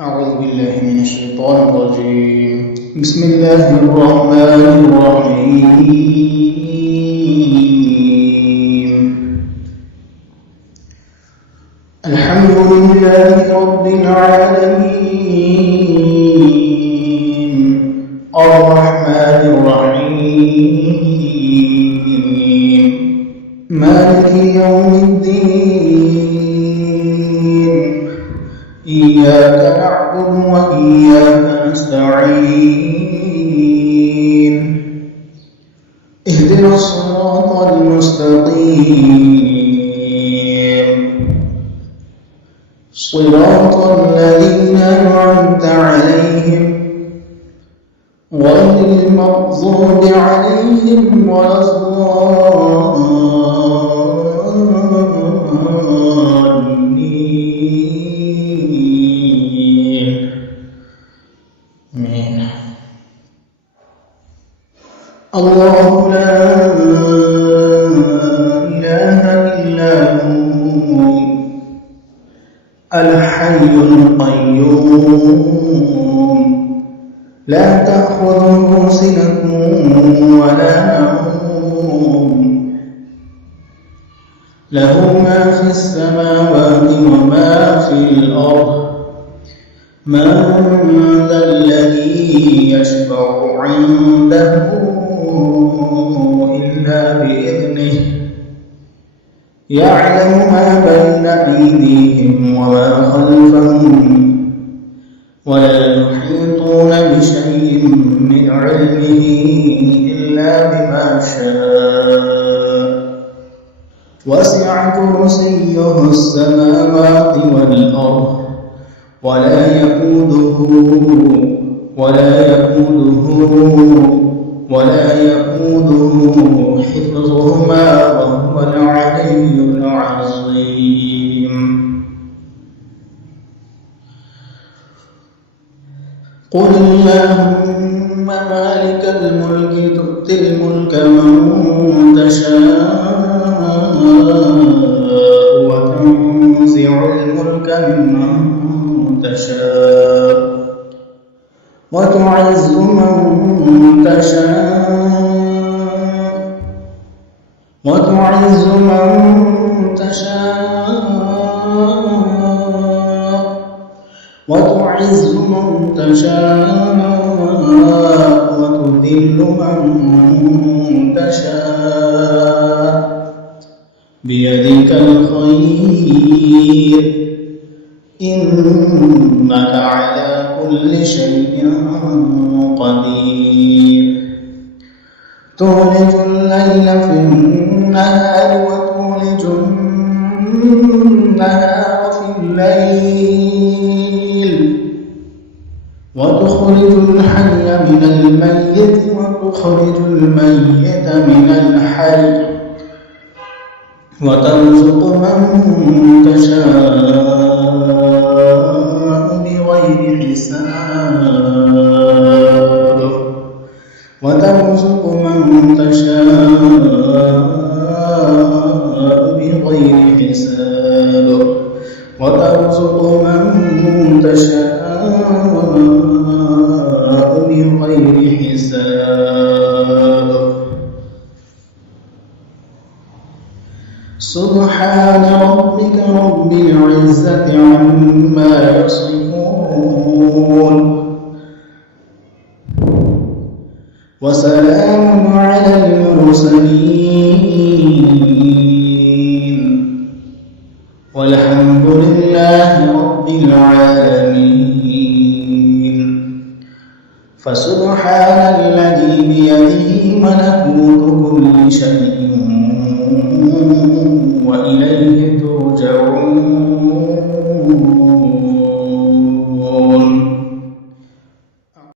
أعوذ بالله من الشيطان الرجيم. بسم الله الرحمن الرحيم. الحمد لله رب العالمين الرحمن الرحيم مالك يوم الدين إياك نعبد وإياك نستعين اهدنا الصراط المستقيم صراط الذين أنعمت عليهم غير المغضوب عليهم ولا الضالين. آمين. الله لا إله إلا هو الحي القيوم لا تأخذه سنة ولا نوم له ما في السماوات وما في الأرض من ذا الذي يشفع عنده إلا بإذنه يعلم ما بين أيديهم وما خلفهم ولا يحيطون بشيء من علمه إلا بما شاء وسع كرسيه السماوات والأرض ولا يؤوده حفظهما وهو العلي العظيم. قل اللهم مالك الملك تؤتي الملك من تشاء وتنزع الملك ممن تشاء وتعز من تشاء وتذل من تشاء بيدك الخير إنك على كل شيء قدير. تولج الليل في النهار وتولج النهار في الليل وتخرج الحي من الميت وتخرج الميت من الحي وترزق من تشاء بغير حساب سبحان ربك رب العزة عما يصفون وسلام على المرسلين والحمد لله رب العالمين. فسبحان الذي بيده ملكوت كل شيء